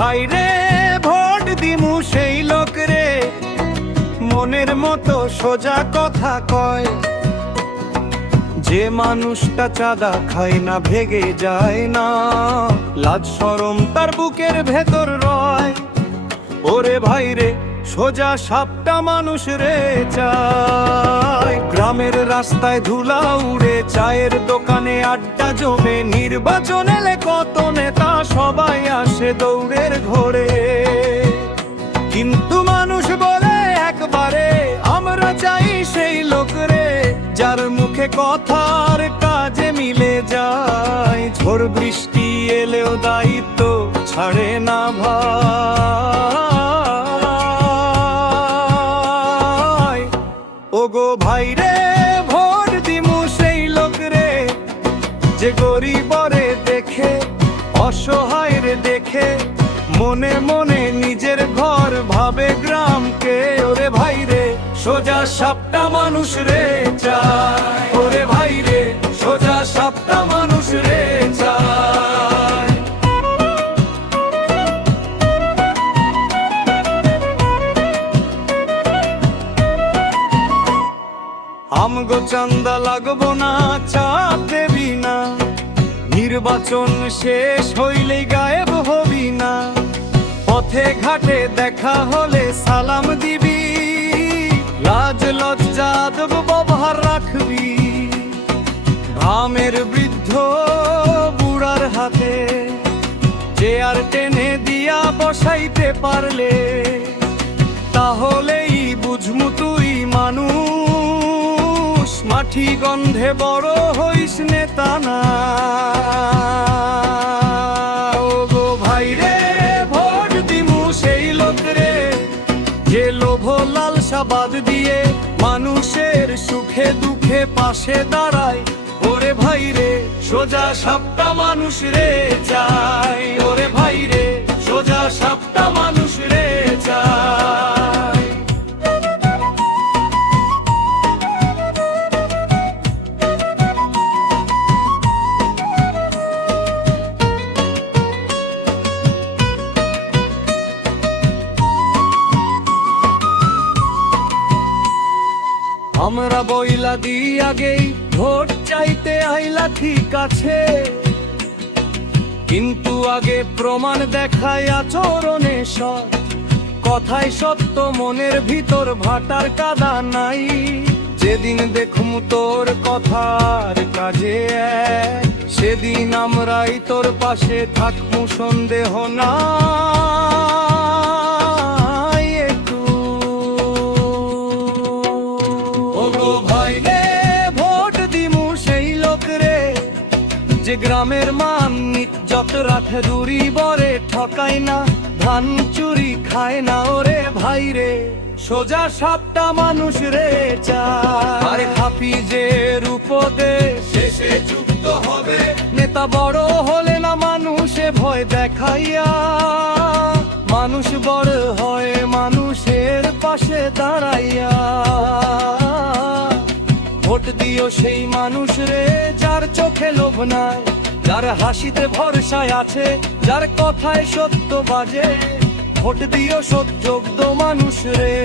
ভাই রে ভোট দিমু সেই লোক রে মনের মতো সোজা কথা কয়, যে মানুষটা চাঁদা খায় না ভেগে যায় না, লাজ শরম তার বুকের ভেতর রয়। ওরে ভাই রে সোজা সাপটা মানুষ রে চায়। গ্রামের রাস্তায় ধুলা উড়ে, চায়ের দোকানে আড্ডা জমে, নির্বাচন এলে কত নেতা সবাই আসে দৌড়ের ঘোরে। কিন্তু মানুষ বলে একবারে আমরা চাই সেই লোক রে, যার মুখে কথার কাজে মিলে যায়। ঝড় বৃষ্টি এলেও দায়িত্ব ছাড়ে না ভাই। ওগো ভাই রে ভোট দিমু সেই লোক রে, যে গরিবরে দেখে অসহায় রে দেখে, মনে মনে নিজের ঘর ভাবে গ্রামকে। ওরে ভাই রে সোজা সাপটা মানুষ রে চায়, ওরে ভাই রে সোজা সাপটা মানুষ রে চায়। আমগো চান্দা লাগবো না, চাপ দেবি না, নির্বাচন শেষ হইলেই গায়েব হবি না। পথে ঘাটে দেখা হলে সালাম দিবি, লাজ লজ্জা আদব ব্যবহার রাখবি। গ্রামের বৃদ্ধ বুড়ার হাতে চেয়ার টেনে দিয়া বসাইতে পারলে, তাহলেই বুঝমু তুই মানুষ, মাটি গন্ধে বড় হইস নেতা না। ওগো ভাই রে ভোট দিমু সেই লোক রে, যে লোভ লালসা বাদ দিয়ে মানুষের সুখে দুঃখে পাশে দাঁড়ায়। ওরে ভাই রে সোজা সাপটা মানুষ রে চাই, ওরে ভাই রে সোজা সাপটা মানুষ রে চাই। আমরা বইলা দিই আগেই ভোট চাইতে আইলা ঠিক আছে, কিন্তু আগে প্রমাণ দেখায় আচরণে সৎ। কথায় সত্য মনের ভিতর ভাটার কাদা নাই, যেদিন দেখমু তোর কথার কাজে এক, সেদিন আমরাই তোর পাশে থাকমু সন্দেহ না। যে গ্রামের মান যত রাখে দূরি বরে, ঠকায় না ধান চুরি খায় না। ওরে ভাই রে সোজা সাপটা মানুষ রে চায়। খাপি যে রূপদে শেষে যুক্ত হবে, নেতা বড় হলে না মানুষে ভয় দেখাইয়া, মানুষ বড় হয় মানুষের পাশে দাঁড়াইয়া। ভোট দিও সেই মানুষ রে যার চোখে লোভ নাই, যার হাসিতে ভরসায় আছে, যার কথায় সত্য বাজে। ভোট দিও সৎযোগ্য মানুষ রে।